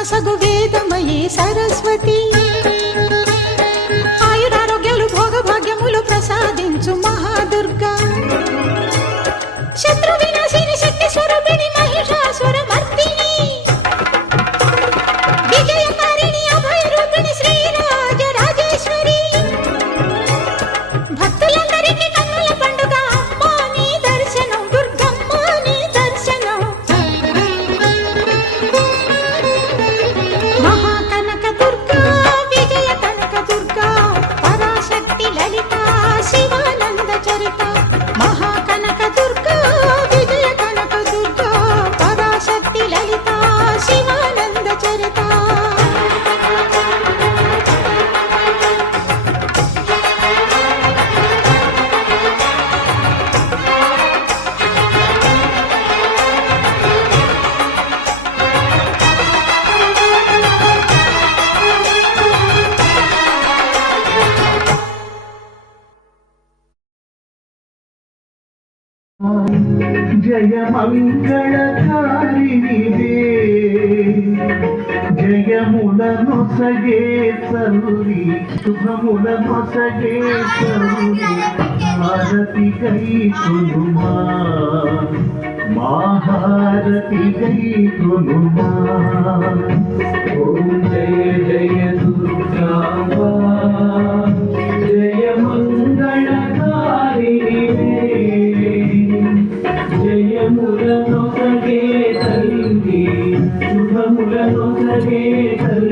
నొసగు వేదమయీ సరస్వతి ఆయురారోగ్యాలు భోగభాగ్యములు ప్రసాదించు మహాదుర్గా శత్రు వినాశిని శక్తి స్వరూపిణి మహిషాసుర మర్దిని విజయకారిణి అభయ రూపిణి శ్రీరాజ రాజేశ్వరి భక్తులందరికీ కన్నుల పండుగ అమ్మా నీ దర్శనం దుర్గమ్మ నీ దర్శనం మహాకనక దుర్గా విజయ కనక దుర్గా పరాశక్తి లలిత శివానంద చరిత మహాకనక దుర్గా విజయ కనక దుర్గా పరాశక్తి లలిత శివానంద చరిత జయ మంగళకారిణివే జయములను సగే సరురి శుభములను సగే సరురి హారతి గై కొనుమా మహారతి గై కొనుమా ఓం జయ జయ దుర్గాంబా జయ మంగళకారిణివే జయములను సగే తల్లి శుభములను సగే తల్లి